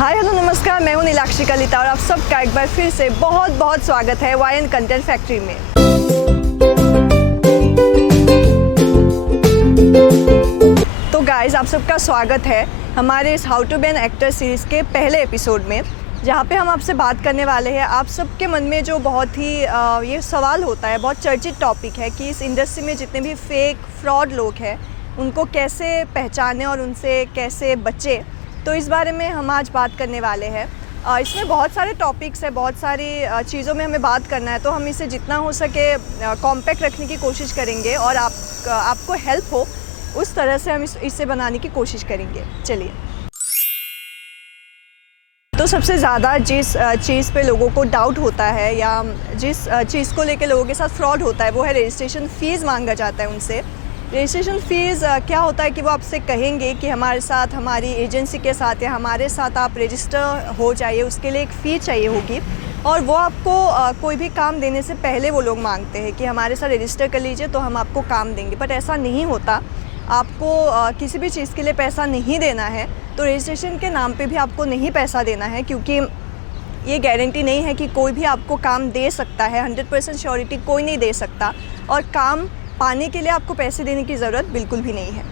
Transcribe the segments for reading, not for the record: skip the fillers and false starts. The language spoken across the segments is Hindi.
हाय हेलो नमस्कार, मैं हूं नीलाक्षी कलिता और आप सबका एक बार फिर से बहुत बहुत स्वागत है वायन कंटेंट फैक्ट्री में। तो गाइस, आप सबका स्वागत है हमारे इस how to be an actor series के पहले एपिसोड में, जहाँ पे हम आपसे बात करने वाले हैं। आप सबके मन में जो बहुत ही ये सवाल होता है, बहुत चर्चित टॉपिक है कि इस इंडस्ट्री में जितने भी फेक फ्रॉड लोग हैं उनको कैसे पहचानें और उनसे कैसे बचें। तो इस बारे में हम आज बात करने वाले हैं। इसमें बहुत सारे टॉपिक्स हैं, बहुत सारी चीज़ों में हमें बात करना है, तो हम इसे जितना हो सके कॉम्पैक्ट रखने की कोशिश करेंगे और आपको हेल्प हो उस तरह से हम इसे बनाने की कोशिश करेंगे। चलिए, तो सबसे ज़्यादा जिस चीज़ पे लोगों को डाउट होता है या जिस चीज़ को लेकर लोगों के साथ फ्रॉड होता है वो है रजिस्ट्रेशन फ़ीस मांगा जाता है उनसे। रजिस्ट्रेशन फ़ीस क्या होता है कि वो आपसे कहेंगे कि हमारे साथ, हमारी एजेंसी के साथ या हमारे साथ आप रजिस्टर हो जाइए, उसके लिए एक फ़ी चाहिए होगी। और वो आपको कोई भी काम देने से पहले वो लोग मांगते हैं कि हमारे साथ रजिस्टर कर लीजिए तो हम आपको काम देंगे। बट ऐसा नहीं होता। आपको किसी भी चीज़ के लिए पैसा नहीं देना है, तो रजिस्ट्रेशन के नाम पे भी आपको नहीं पैसा देना है, क्योंकि ये गारंटी नहीं है कि कोई भी आपको काम दे सकता है। 100% श्योरिटी कोई नहीं दे सकता, और काम पाने के लिए आपको पैसे देने की ज़रूरत बिल्कुल भी नहीं है।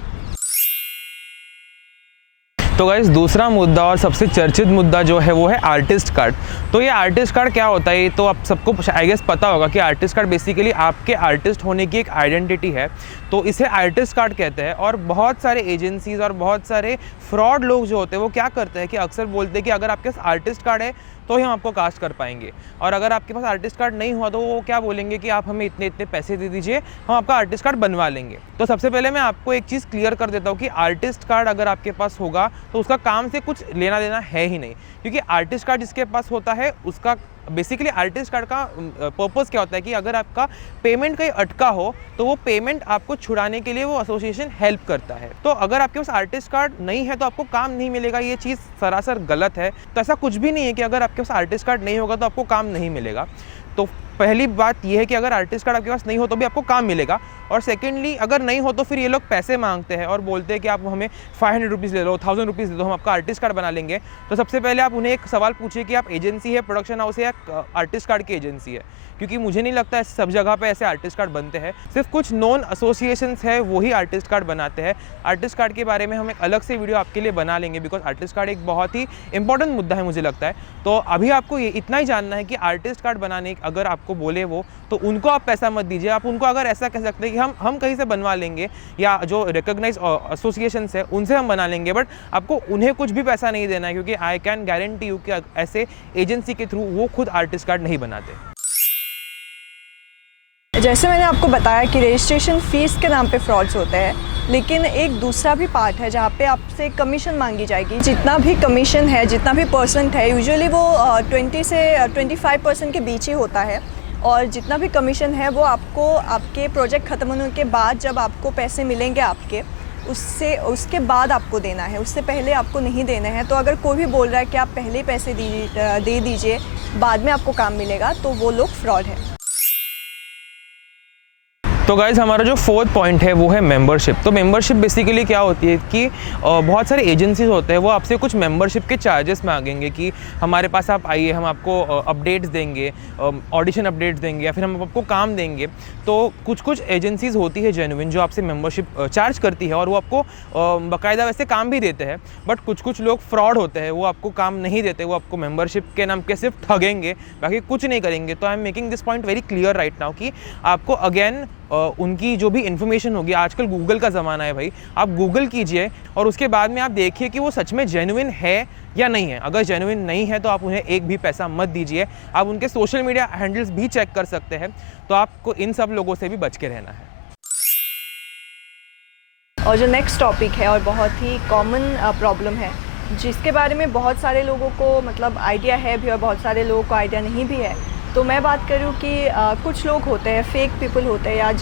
तो गाइस, दूसरा मुद्दा और सबसे चर्चित मुद्दा जो है वो है आर्टिस्ट कार्ड। तो ये आर्टिस्ट कार्ड क्या होता है, ये तो आप सबको आई गेस पता होगा कि आर्टिस्ट कार्ड बेसिकली आपके आर्टिस्ट होने की एक आइडेंटिटी है। तो इसे आर्टिस्ट कार्ड कहते हैं। और बहुत सारे एजेंसीज़ और बहुत सारे फ्रॉड लोग जो होते हैं वो क्या करते हैं कि अक्सर बोलते हैं कि अगर आपके पास आर्टिस्ट कार्ड है तो ही हम आपको कास्ट कर पाएंगे, और अगर आपके पास आर्टिस्ट कार्ड नहीं हुआ तो वो क्या बोलेंगे कि आप हमें इतने इतने पैसे दे दीजिए, हम आपका आर्टिस्ट कार्ड बनवा लेंगे। तो सबसे पहले मैं आपको एक चीज़ क्लियर कर देता हूँ कि आर्टिस्ट कार्ड अगर आपके पास होगा तो उसका काम से कुछ लेना देना है ही नहीं, क्योंकि आर्टिस्ट कार्ड जिसके पास होता है उसका बेसिकली आर्टिस्ट कार्ड का पर्पस क्या होता है कि अगर आपका पेमेंट कहीं अटका हो तो वो पेमेंट आपको छुड़ाने के लिए वो एसोसिएशन हेल्प करता है। तो अगर आपके पास आर्टिस्ट कार्ड नहीं है तो आपको काम नहीं मिलेगा, ये चीज़ सरासर गलत है। तो ऐसा कुछ भी नहीं है कि अगर आपके पास आर्टिस्ट कार्ड नहीं होगा तो आपको काम नहीं मिलेगा। तो पहली बात यह है कि अगर आर्टिस्ट कार्ड आपके पास नहीं हो तो भी आपको काम मिलेगा, और सेकेंडली अगर नहीं हो तो फिर ये लोग पैसे मांगते हैं और बोलते हैं कि आप हमें 500 रुपीज़ ले लो, 1000 रुपीज़ दे दो, हम आपका आर्टिस्ट कार्ड बना लेंगे। तो सबसे पहले आप उन्हें एक सवाल पूछिए कि आप एजेंसी है, प्रोडक्शन हाउस है या आर्टिस्ट कार्ड की एजेंसी है, क्योंकि मुझे नहीं लगता सब जगह पे ऐसे आर्टिस्ट कार्ड बनते हैं। सिर्फ कुछ नॉन एसोसिएशंस है वही आर्टिस्ट कार्ड बनाते हैं। आर्टिस्ट कार्ड के बारे में हम एक अलग से वीडियो आपके लिए बना लेंगे, बिकॉज आर्टिस्ट कार्ड एक बहुत ही इंपॉर्टेंट मुद्दा है मुझे लगता है। तो अभी आपको ये इतना ही जानना है कि आर्टिस्ट कार्ड बनाने अगर आपको बोले वो, तो उनको आप पैसा मत दीजिए। आप उनको अगर ऐसा कह सकते हैं कि हम कहीं से बनवा लेंगे, या जो रिकॉग्नाइज एसोसिएशंस है उनसे हम बना लेंगे, बट आपको उन्हें कुछ भी पैसा नहीं देना है, क्योंकि आई कैन गारंटी यू कि ऐसे एजेंसी के थ्रू वो खुद आर्टिस्ट कार्ड नहीं बनाते। जैसे मैंने आपको बताया कि रजिस्ट्रेशन फ़ीस के नाम पे फ्रॉड्स होते हैं, लेकिन एक दूसरा भी पार्ट है जहाँ पे आपसे कमीशन मांगी जाएगी। जितना भी कमीशन है, जितना भी परसेंट है, यूजुअली वो 20 से 25% के बीच ही होता है। और जितना भी कमीशन है वो आपको आपके प्रोजेक्ट ख़त्म होने के बाद जब आपको पैसे मिलेंगे आपके, उसके बाद आपको देना है, उससे पहले आपको नहीं देना है। तो अगर कोई भी बोल रहा है कि आप पहले पैसे दे दीजिए, बाद में आपको काम मिलेगा, तो वो लोग फ्रॉड है। तो गाइज़, हमारा जो फोर्थ पॉइंट है वो है मेंबरशिप। तो मेंबरशिप बेसिकली क्या होती है कि बहुत सारे एजेंसीज होते हैं वो आपसे कुछ मेंबरशिप के चार्जेस मांगेंगे कि हमारे पास आप आइए, हम आपको अपडेट्स देंगे, ऑडिशन अपडेट्स देंगे, या फिर हम आपको काम देंगे। तो कुछ एजेंसीज होती है जेन्युइन जो आपसे मेंबरशिप चार्ज करती है और वो आपको बाकायदा वैसे काम भी देते हैं। बट कुछ लोग फ्रॉड होते हैं, वो आपको काम नहीं देते, वो आपको मेंबरशिप के नाम के सिर्फ ठगेंगे, बाकी कुछ नहीं करेंगे। तो I am making this point very clear right now कि आपको अगेन उनकी जो भी इन्फॉर्मेशन होगी, आजकल गूगल का ज़माना है भाई, आप गूगल कीजिए और उसके बाद में आप देखिए कि वो सच में जेन्युइन है या नहीं है। अगर जेन्युइन नहीं है तो आप उन्हें एक भी पैसा मत दीजिए। आप उनके सोशल मीडिया हैंडल्स भी चेक कर सकते हैं। तो आपको इन सब लोगों से भी बच के रहना है। और जो नेक्स्ट टॉपिक है और बहुत ही कॉमन प्रॉब्लम है, जिसके बारे में बहुत सारे लोगों को मतलब आइडिया है भी और बहुत सारे लोगों को आइडिया नहीं भी है। तो मैं बात करूँ कि कुछ लोग होते हैं, फेक पीपल होते हैं, या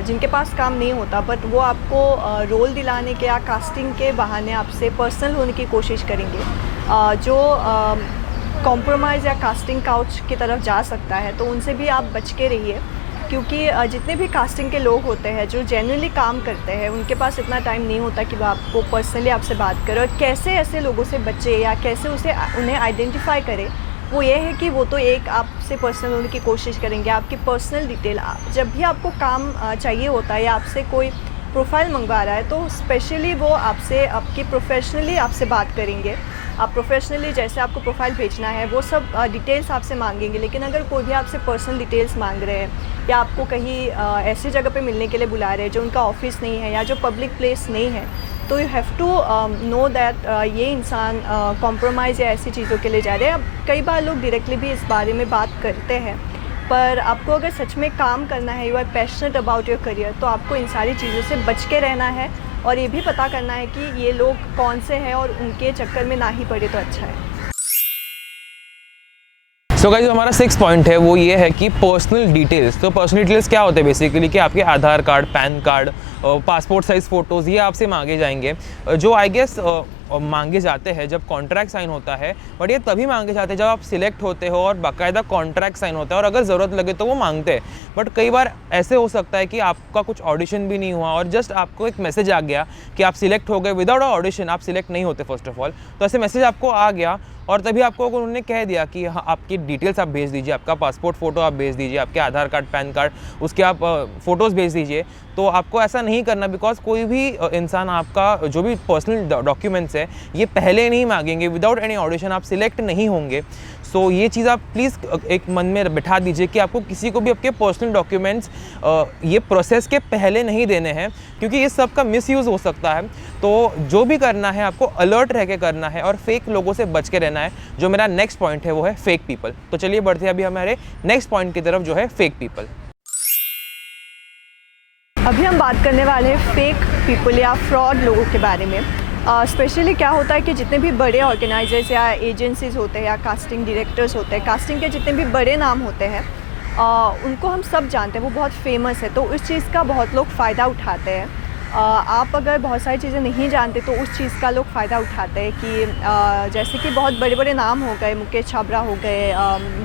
जिनके पास काम नहीं होता, बट वो आपको रोल दिलाने के या कास्टिंग के बहाने आपसे पर्सनल होने की कोशिश करेंगे, जो कॉम्प्रोमाइज़ या कास्टिंग काउच की तरफ जा सकता है। तो उनसे भी आप बच के रहिए, क्योंकि जितने भी कास्टिंग के लोग होते हैं जो जेन्युइनली काम करते हैं, उनके पास इतना टाइम नहीं होता कि वो आपको पर्सनली आपसे बात करें और कैसे ऐसे लोगों से बचे या कैसे उन्हें आइडेंटिफाई करें। वो ये है कि वो तो एक आपसे पर्सनल होने की कोशिश करेंगे, आपकी पर्सनल डिटेल जब भी आपको काम चाहिए होता है या आपसे कोई प्रोफाइल मंगवा रहा है तो स्पेशली वो आपसे आपकी प्रोफेशनली आपसे बात करेंगे। आप प्रोफेशनली जैसे आपको प्रोफाइल भेजना है वो सब डिटेल्स आपसे मांगेंगे। लेकिन अगर कोई भी आपसे पर्सनल डिटेल्स मांग रहे हैं या आपको कहीं ऐसी जगह पे मिलने के लिए बुला रहे हैं जो उनका ऑफिस नहीं है या जो पब्लिक प्लेस नहीं है, तो you have to know that ये इंसान कॉम्प्रोमाइज़ या ऐसी चीज़ों के लिए जा रहे हैं। अब कई बार लोग डायरेक्टली भी इस बारे में बात करते हैं, पर आपको अगर सच में काम करना है, you are passionate about your career, तो आपको इन सारी चीज़ों से बच के रहना है और ये भी पता करना है कि ये लोग कौन से हैं और उनके चक्कर में ना ही पड़े तो अच्छा है। सो गाइस, जो हमारा 6 पॉइंट है वो ये है कि पर्सनल डिटेल्स। तो पर्सनल डिटेल्स क्या होते हैं बेसिकली कि आपके Aadhaar card, PAN card, passport size photos ये आपसे मांगे जाएंगे, जो आई गेस मांगे जाते हैं जब कॉन्ट्रैक्ट साइन होता है। बट ये तभी मांगे जाते हैं जब आप सिलेक्ट होते हो और बाकायदा कॉन्ट्रैक्ट साइन होता है और अगर ज़रूरत लगे तो वो मांगते हैं। बट कई बार ऐसे हो सकता है कि आपका कुछ ऑडिशन भी नहीं हुआ और जस्ट आपको एक मैसेज आ गया कि आप सिलेक्ट हो गए, विदाउट ऑडिशन आप सिलेक्ट नहीं होते फर्स्ट ऑफ ऑल। तो ऐसे मैसेज आपको आ गया और तभी आपको उन्होंने कह दिया कि हाँ, आपकी डिटेल्स आप भेज दीजिए, आपका पासपोर्ट फ़ोटो आप भेज दीजिए, आपके आधार कार्ड, पैन कार्ड, उसके आप फ़ोटोज़ भेज दीजिए। तो आपको ऐसा नहीं करना, बिकॉज कोई भी इंसान आपका जो भी पर्सनल डॉक्यूमेंट्स है ये पहले नहीं मांगेंगे। विदाउट एनी ऑडिशन आप सिलेक्ट नहीं होंगे। सो ये चीज़ आप प्लीज़ एक मन में बिठा दीजिए कि आपको किसी को भी आपके पर्सनल डॉक्यूमेंट्स ये प्रोसेस के पहले नहीं देने हैं, क्योंकि इस सब का मिसयूज़ हो सकता है। तो जो भी करना है आपको अलर्ट रह के करना है और फेक लोगों से बच के रहना है। जो मेरा नेक्स्ट पॉइंट है वो है फेक पीपल। तो चलिए बढ़ते हैं अभी हमारे नेक्स्ट पॉइंट की तरफ, जो है फेक पीपल। अभी हम बात करने वाले हैं फेक पीपल या फ्रॉड लोगों के बारे में। स्पेशली क्या होता है कि जितने भी बड़े ऑर्गेनाइजर्स या एजेंसीज़ होते हैं या कास्टिंग डायरेक्टर्स होते हैं, कास्टिंग के जितने भी बड़े नाम होते हैं, उनको हम सब जानते हैं, वो बहुत फेमस है, तो उस चीज़ का बहुत लोग फ़ायदा उठाते हैं। आप अगर बहुत सारी चीज़ें नहीं जानते तो उस चीज़ का लोग फ़ायदा उठाते हैं कि जैसे कि बहुत बड़े बड़े नाम हो गए, मुकेश छाबड़ा हो गए,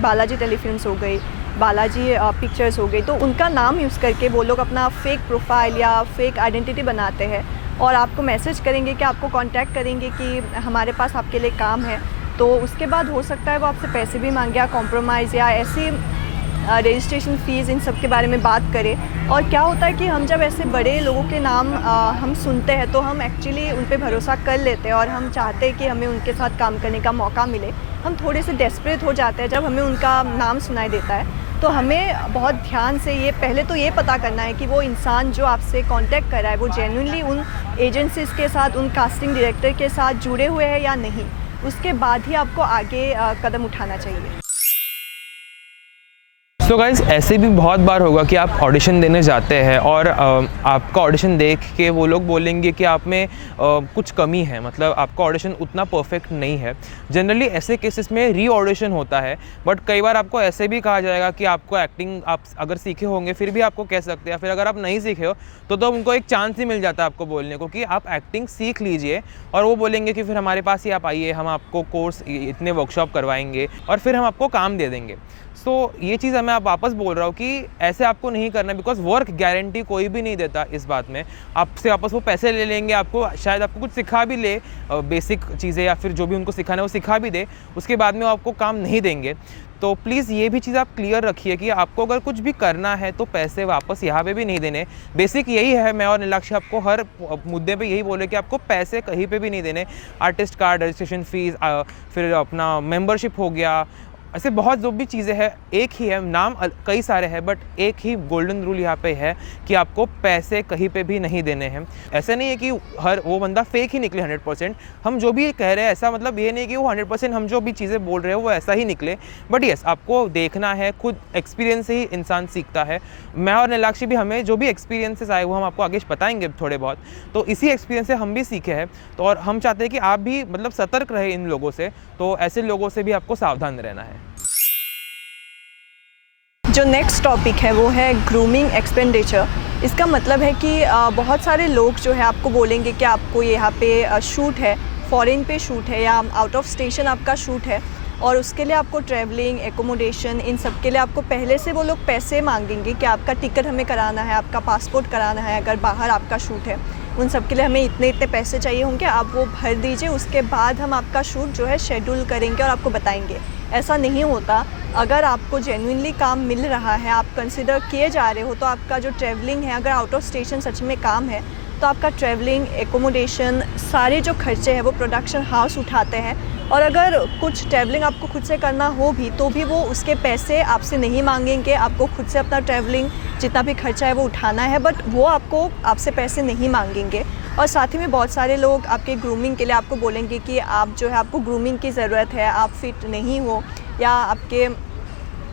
बालाजी टेलीफिल्म्स हो गई, बालाजी पिक्चर्स हो गई, तो उनका नाम यूज़ करके वो लोग अपना फेक प्रोफाइल या फेक आइडेंटिटी बनाते हैं और आपको मैसेज करेंगे कि आपको कांटेक्ट करेंगे कि हमारे पास आपके लिए काम है। तो उसके बाद हो सकता है वो आपसे पैसे भी मांगे या कॉम्प्रोमाइज़ या ऐसी रजिस्ट्रेशन फ़ीस, इन सब के बारे में बात करें। और क्या होता है कि हम जब ऐसे बड़े लोगों के नाम हम सुनते हैं तो हम एक्चुअली उन पे भरोसा कर लेते हैं और हम चाहते हैं कि हमें उनके साथ काम करने का मौका मिले। हम थोड़े से डेस्परेट हो जाते हैं जब हमें उनका नाम सुनाई देता है। तो हमें बहुत ध्यान से ये पहले तो ये पता करना है कि वो इंसान जो आपसे कांटेक्ट कर रहा है वो जेन्युइनली उन एजेंसीज़ के साथ, उन कास्टिंग डायरेक्टर के साथ जुड़े हुए हैं या नहीं। उसके बाद ही आपको आगे कदम उठाना चाहिए। सो गाइज़, ऐसे भी बहुत बार होगा कि आप ऑडिशन देने जाते हैं और आपका ऑडिशन देख के वो लोग बोलेंगे कि आप में कुछ कमी है, मतलब आपका ऑडिशन उतना परफेक्ट नहीं है। जनरली ऐसे केसेस में री ऑडिशन होता है, बट कई बार आपको ऐसे भी कहा जाएगा कि आपको एक्टिंग आप अगर सीखे होंगे फिर भी आपको कह सकते हैं, फिर अगर आप नहीं सीखे हो तो उनको एक चांस ही मिल जाता है आपको बोलने को कि आप एक्टिंग सीख लीजिए। और वो बोलेंगे कि फिर हमारे पास ही आप आइए, हम आपको कोर्स इतने वर्कशॉप करवाएंगे और फिर हम आपको काम दे देंगे। सो ये चीज़ मैं आप वापस बोल रहा हूँ कि ऐसे आपको नहीं करना, बिकॉज वर्क गारंटी कोई भी नहीं देता इस बात में। आपसे वापस वो पैसे ले लेंगे, आपको शायद आपको कुछ सिखा भी ले, बेसिक चीज़ें या फिर जो भी उनको सिखाना है वो सिखा भी दे, उसके बाद में वो आपको काम नहीं देंगे। तो प्लीज़ ये भी चीज़ आप क्लियर रखिए कि आपको अगर कुछ भी करना है तो पैसे वापस यहाँ पे भी नहीं देने। बेसिक यही है, मैं और नीलाक्षी आपको हर मुद्दे पे यही बोले कि आपको पैसे कहीं पे भी नहीं देने। आर्टिस्ट कार्ड, रजिस्ट्रेशन फ़ीस, फिर अपना मेंबरशिप हो गया, ऐसे बहुत जो भी चीज़ें हैं, एक ही है, नाम कई सारे हैं, बट एक ही गोल्डन रूल यहाँ पे है कि आपको पैसे कहीं पे भी नहीं देने हैं। ऐसा नहीं है कि हर वो बंदा फेक ही निकले 100%। हम जो भी कह रहे हैं ऐसा मतलब ये नहीं कि वो 100% हम जो भी चीज़ें बोल रहे हैं वो ऐसा ही निकले, बट यस आपको देखना है, खुद एक्सपीरियंस से ही इंसान सीखता है। मैं और नीलाक्षी भी, हमें जो भी एक्सपीरियंसेस आए वो हम आपको आगे बताएंगे थोड़े बहुत, तो इसी एक्सपीरियंस से हम भी सीखे हैं। तो और हम चाहते हैं कि आप भी मतलब सतर्क रहे इन लोगों से, तो ऐसे लोगों से भी आपको सावधान रहना है। जो नेक्स्ट टॉपिक है वो है ग्रूमिंग एक्सपेंडिचर। इसका मतलब है कि बहुत सारे लोग जो है आपको बोलेंगे कि आपको यहाँ पे शूट है, फॉरेन पे शूट है या आउट ऑफ स्टेशन आपका शूट है, और उसके लिए आपको ट्रैवलिंग, एकोमोडेशन, इन सब के लिए आपको पहले से वो लोग पैसे मांगेंगे कि आपका टिकट हमें कराना है, आपका पासपोर्ट कराना है, अगर बाहर आपका शूट है उन सब के लिए हमें इतने इतने पैसे चाहिए होंगे, आप वो भर दीजिए, उसके बाद हम आपका शूट जो है शेड्यूल करेंगे और आपको बताएंगे। ऐसा नहीं होता। अगर आपको जेन्युइनली काम मिल रहा है, आप कंसिडर किए जा रहे हो, तो आपका जो ट्रैवलिंग है, अगर आउट ऑफ स्टेशन सच में काम है तो आपका ट्रैवलिंग, एकोमोडेशन, सारे जो खर्चे हैं वो प्रोडक्शन हाउस उठाते हैं। और अगर कुछ ट्रैवलिंग आपको खुद से करना हो भी तो भी वो उसके पैसे आपसे नहीं मांगेंगे। आपको खुद से अपना ट्रैवलिंग जितना भी खर्चा है वो उठाना है, बट वो आपसे पैसे नहीं मांगेंगे। और साथ ही में बहुत सारे लोग आपके ग्रूमिंग के लिए आपको बोलेंगे कि आप जो है, आपको ग्रूमिंग की ज़रूरत है, आप फिट नहीं हो, या आपके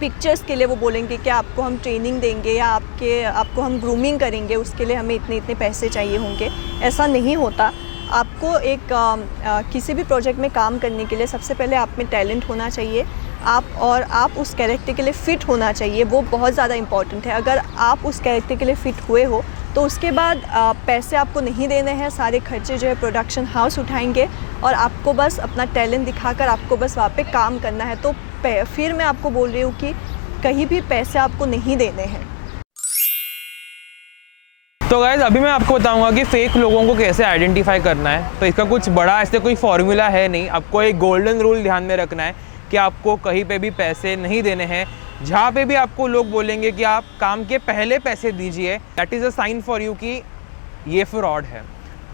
पिक्चर्स के लिए वो बोलेंगे कि आपको हम ट्रेनिंग देंगे या आपको हम ग्रूमिंग करेंगे, उसके लिए हमें इतने इतने पैसे चाहिए होंगे। ऐसा नहीं होता। आपको किसी भी प्रोजेक्ट में काम करने के लिए सबसे पहले आप में टैलेंट होना चाहिए, आप उस कैरेक्टर के लिए फ़िट होना चाहिए। वो बहुत ज़्यादा इम्पॉर्टेंट है। अगर आप उस कैरेक्टर के लिए फ़िट हुए हो तो उसके बाद पैसे आपको नहीं देने हैं, सारे खर्चे जो है प्रोडक्शन हाउस उठाएंगे और आपको बस अपना टैलेंट दिखाकर आपको बस वहाँ पे काम करना है। तो फिर मैं आपको बोल रही हूँ कि कहीं भी पैसे आपको नहीं देने हैं। तो गाइस अभी मैं आपको बताऊंगा कि फेक लोगों को कैसे आइडेंटिफाई करना है। तो इसका कुछ बड़ा ऐसे कोई फॉर्मूला है नहीं। आपको एक गोल्डन रूल ध्यान में रखना है कि आपको कहीं पे भी पैसे नहीं देने हैं। जहाँ पे भी आपको लोग बोलेंगे कि आप काम के पहले पैसे दीजिए, that is a sign for you कि ये फ्रॉड है।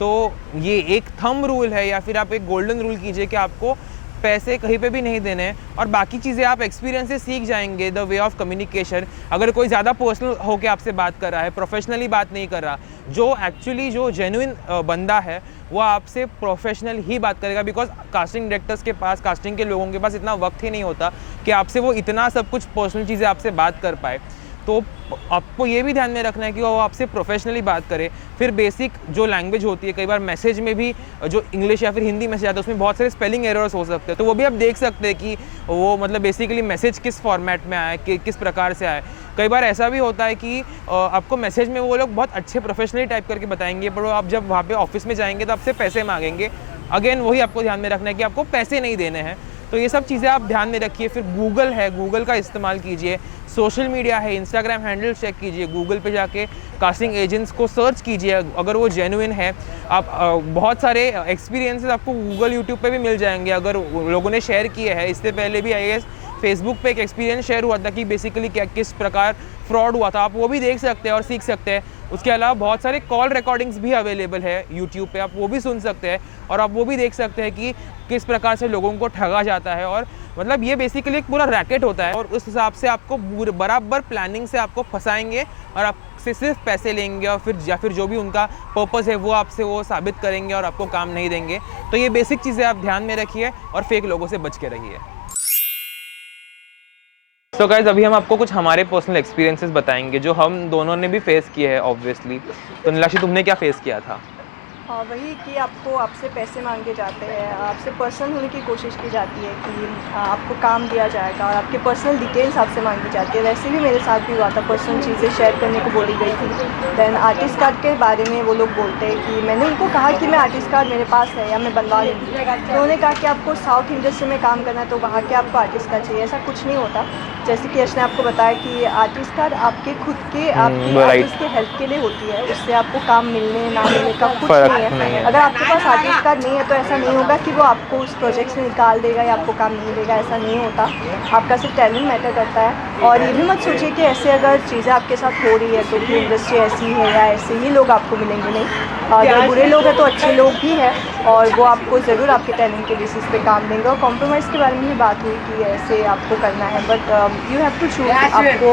तो ये एक थंब रूल है या फिर आप एक गोल्डन रूल कीजिए कि आपको पैसे कहीं पे भी नहीं देने हैं और बाकी चीज़ें आप एक्सपीरियंस से सीख जाएंगे। द वे ऑफ कम्युनिकेशन, अगर कोई ज़्यादा पर्सनल होकर आपसे बात कर रहा है, प्रोफेशनली बात नहीं कर रहा, जो जेन्युइन बंदा है वो आपसे प्रोफेशनल ही बात करेगा। बिकॉज कास्टिंग डायरेक्टर्स के पास, कास्टिंग के लोगों के पास इतना वक्त ही नहीं होता कि आपसे वो इतना सब कुछ पर्सनल चीज़ें आपसे बात कर पाए। तो आपको ये भी ध्यान में रखना है कि वो आपसे प्रोफेशनली बात करे। फिर बेसिक जो लैंग्वेज होती है, कई बार मैसेज में भी जो इंग्लिश या फिर हिंदी मैसेज आता है उसमें बहुत सारे स्पेलिंग एरर्स हो सकते हैं, तो वो भी आप देख सकते हैं कि वो मतलब बेसिकली मैसेज किस फॉर्मेट में आया, किस प्रकार से आया। कई बार ऐसा भी होता है कि आपको मैसेज में वो लोग बहुत अच्छे प्रोफेशनली टाइप करके बताएंगे, पर आप जब वहाँ पर ऑफिस में जाएंगे तो आपसे पैसे मांगेंगे। अगेन वही आपको ध्यान में रखना है कि आपको पैसे नहीं देने हैं। तो ये सब चीज़ें आप ध्यान में रखिए। फिर गूगल है, गूगल का इस्तेमाल कीजिए। सोशल मीडिया है, इंस्टाग्राम हैंडल चेक कीजिए। गूगल पे जाके कास्टिंग एजेंट्स को सर्च कीजिए, अगर वो जेन्युइन है। आप बहुत सारे एक्सपीरियंसेस आपको गूगल, यूट्यूब पे भी मिल जाएंगे अगर लोगों ने शेयर किए हैं। इससे पहले भी आई गेस फेसबुक पे एक एक्सपीरियंस शेयर हुआ था कि बेसिकली किस प्रकार फ्रॉड हुआ था, आप वो भी देख सकते हैं और सीख सकते हैं। उसके अलावा बहुत सारे कॉल रिकॉर्डिंग्स भी अवेलेबल है यूट्यूब पे, आप वो भी सुन सकते हैं और आप वो भी देख सकते हैं कि किस प्रकार से लोगों को ठगा जाता है। और मतलब ये बेसिकली एक पूरा रैकेट होता है और उस हिसाब से आपको बराबर प्लानिंग से आपको फंसाएंगे और आपसे सिर्फ पैसे लेंगे और फिर जो भी उनका पर्पस है वो आपसे वो साबित करेंगे और आपको काम नहीं देंगे। तो ये बेसिक चीज़ें आप ध्यान में रखिए और फेक लोगों से बच के रहिए। तो गाइज अभी हम आपको कुछ हमारे पर्सनल एक्सपीरियंसेस बताएंगे जो हम दोनों ने भी फेस किए हैं ऑब्वियसली। तो नीलाक्षी, तुमने क्या फेस किया था? वही कि आपसे पैसे मांगे जाते हैं, आपसे पर्सनल होने की कोशिश की जाती है कि आपको काम दिया जाएगा और आपके पर्सनल डिटेल्स आपसे मांगी जाती है। वैसे भी मेरे साथ भी हुआ था, पर्सनल चीज़ें शेयर करने को बोली गई थी। दैन आर्टिस्ट कार्ड के बारे में वो लोग बोलते हैं कि मैंने उनको कहा कि मैं आर्टिस्ट कार्ड मेरे पास है या मैं बनवा लूँगी, तो उन्होंने कहा कि आपको साउथ इंडस्ट्री में काम करना है तो वहाँ के आपको आर्टिस्ट कार्ड चाहिए। ऐसा कुछ नहीं होता। जैसे कि यश ने आपको बताया कि आर्टिस्ट कार्ड आपके खुद के आपकी आर्टिस्ट के हेल्प के लिए होती है, उससे आपको काम मिलने ना मिलने का कुछ नहीं है। अगर आपके पास आर्टिस्ट कार्ड नहीं है तो ऐसा नहीं होगा कि वो आपको उस प्रोजेक्ट से निकाल देगा या आपको काम नहीं देगा, ऐसा नहीं होता। आपका सिर्फ टैलेंट मैटर करता है। और ये भी मत सोचिए कि ऐसे अगर चीज़ें आपके साथ हो रही है तो कि इंडस्ट्री ऐसी है या ऐसे ही लोग आपको मिलेंगे, नहीं। अगर बुरे लोग हैं तो अच्छे लोग भी हैं और वो आपको ज़रूर आपके टैलेंट के बेसिस पे काम देंगे। और कॉम्प्रोमाइज़ के बारे में भी बात हुई कि ऐसे आपको करना है, but you have to choose, आपको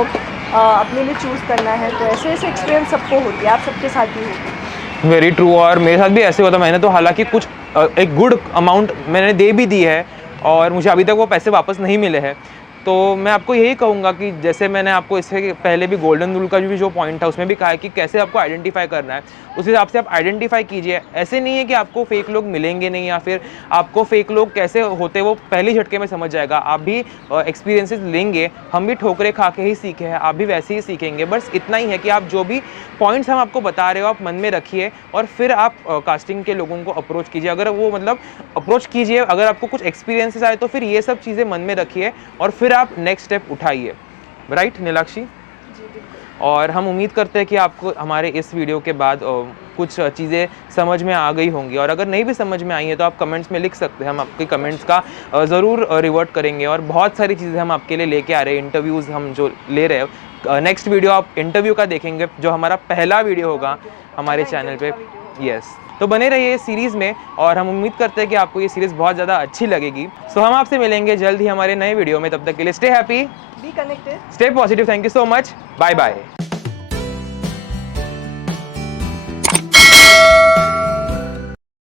अपने लिए चूज़ करना है। तो ऐसे एक्सपीरियंस सबको होती है, आप सबके साथ भी होगी। Very true. और मेरे साथ भी ऐसे होता। मैंने तो हालांकि कुछ एक गुड अमाउंट मैंने दे भी दी है और मुझे अभी तक वो पैसे वापस नहीं मिले हैं। तो मैं आपको यही कहूँगा कि जैसे मैंने आपको इससे पहले भी गोल्डन रूल का भी जो पॉइंट था उसमें भी कहा है कि कैसे आपको आइडेंटिफाई करना है, उस हिसाब से आप आइडेंटिफाई कीजिए। ऐसे नहीं है कि आपको फेक लोग मिलेंगे नहीं, या फिर आपको फेक लोग कैसे होते वो पहले झटके में समझ जाएगा। आप भी एक्सपीरियंसेस लेंगे, हम भी ठोकरे खा के ही सीखे हैं, आप भी वैसे ही सीखेंगे। बस इतना ही है कि आप जो भी पॉइंट्स हम आपको बता रहे हो आप मन में रखिए और फिर आप कास्टिंग के लोगों को अप्रोच कीजिए। अगर वो मतलब अप्रोच कीजिए, अगर आपको कुछ एक्सपीरियंसेस आए तो फिर ये सब चीज़ें मन में रखिए और फिर आप नेक्स्ट स्टेप उठाइए। राइट नीलाक्षी? और हम उम्मीद करते हैं कि आपको हमारे इस वीडियो के बाद कुछ चीज़ें समझ में आ गई होंगी, और अगर नहीं भी समझ में आई हैं तो आप कमेंट्स में लिख सकते हैं, हम आपके कमेंट्स का ज़रूर रिवर्ट करेंगे। और बहुत सारी चीज़ें हम आपके लिए लेके आ रहे हैं, इंटरव्यूज़ हम जो ले रहे हैं। नेक्स्ट वीडियो आप इंटरव्यू का देखेंगे, जो हमारा पहला वीडियो होगा हमारे चैनल पे। यस, तो बने रहिए इस सीरीज़ में, और हम उम्मीद करते हैं कि आपको ये सीरीज़ बहुत ज़्यादा अच्छी लगेगी। सो हम आपसे मिलेंगे जल्द ही हमारे नए वीडियो में, तब तक के लिए stay happy, be connected, stay positive. Thank you so much, bye bye.